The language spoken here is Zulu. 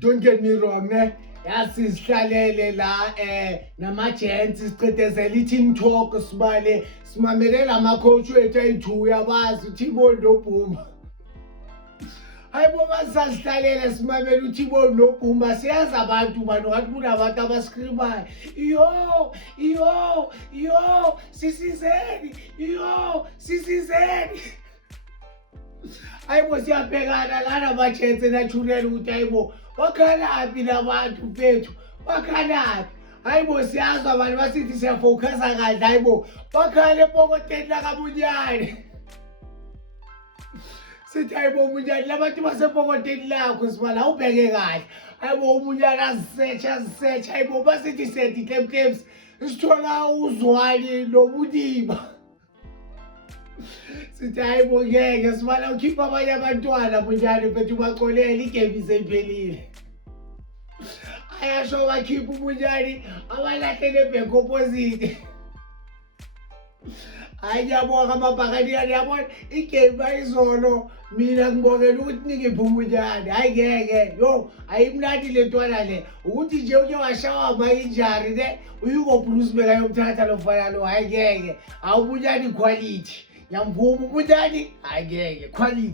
Don't get me wrong, ne? Yasi sihlalele la nama-gents sicedezela i-team talk sibale simamele lama-coach wethu ayi-2 uyabazi uThiboni noBhuma. Hayibo masasihlalele simamele uThiboni noBhuma siyazi abantu bano ngathi kunabantu abaskrimayo. Yo, sisizeni, sisizeni. Hayibo siyabhekana lana ma-gents naturally ukuthi hayibo wakhalaphi labantu bethu wakhalaphi. Hayibo siyazi abantu basithi siyafocusa kahle hayibo bakhala epokoteni lakaMunyane. Sithi hayibo Munyane labantu basepokoteni lakho sibala awubheke kahle. Hayibo uMunyane azisearch hayibo basithi sethi claims sithola uzwani nobudiba. Sithi hayibo ngeke sibala ukhipha abanye abantwana Munyane bethu baxolele igame iseyiphelile. Ayasho bakhipha uMunyane abalahlele back opposite. Hayi ngiyabonga amabhakaniyane yabona igame ayizolo mina ngibongela ukuthi ningiphi uMunyane. Hayi ngeke ayimnandi le ntwana le ukuthi nje uke washawa ama-injury ne uHugo Broos bekayomthatha lo mfana lo. Hayi ngeke awuMunyane quality ngiyamvuma uMunyane hayi ngeke quality.